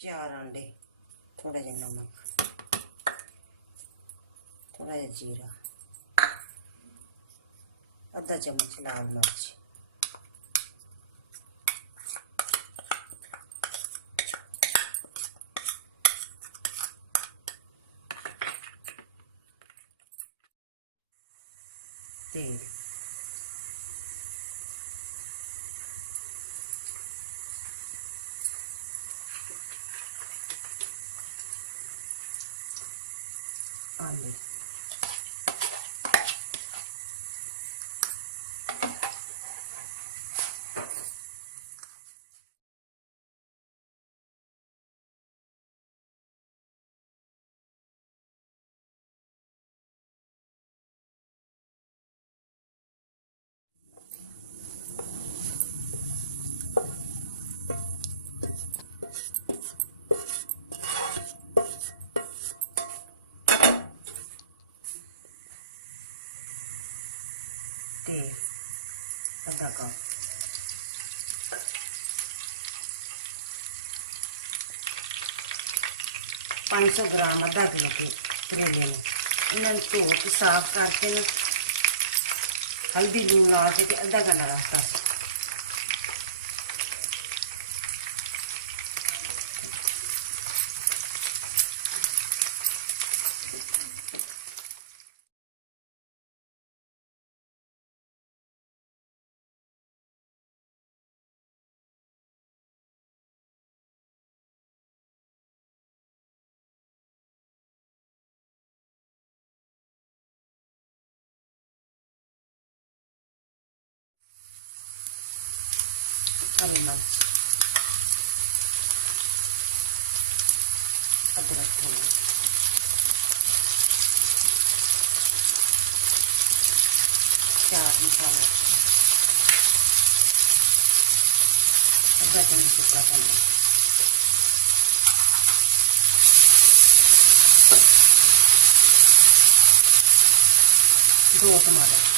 4 अंडे, थोड़ा जा नमक, थोड़ा जा जीरा, आधा चम्मच लाल मिर्च, तेल, आलू, तेल आधा कप, पाँच सौ ग्राम आधा किलो के करेले ने इन्हें धो के साफ करके ना हल्दी लून ला के आधा घंटा रखता। हरी मिर्च, अदरक थोड़ा, चाट मसाला, आधा चम्मच सूखा धनिया, दो टमाटर,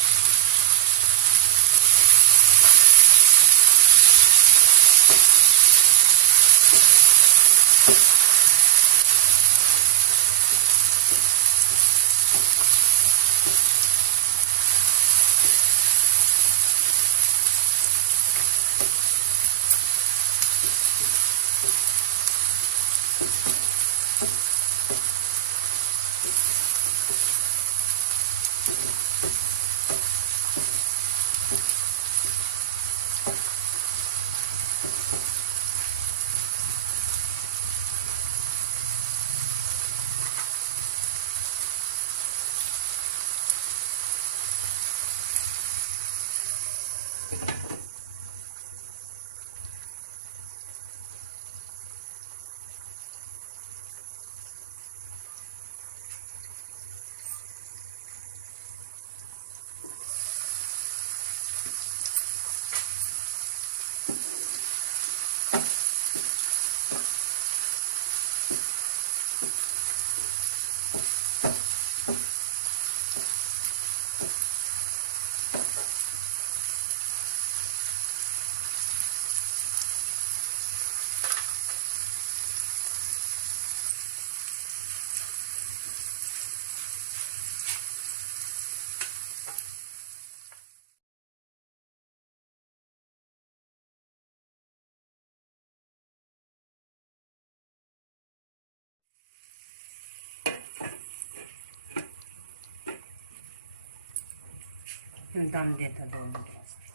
दम देता 2 मिनट वास्ते।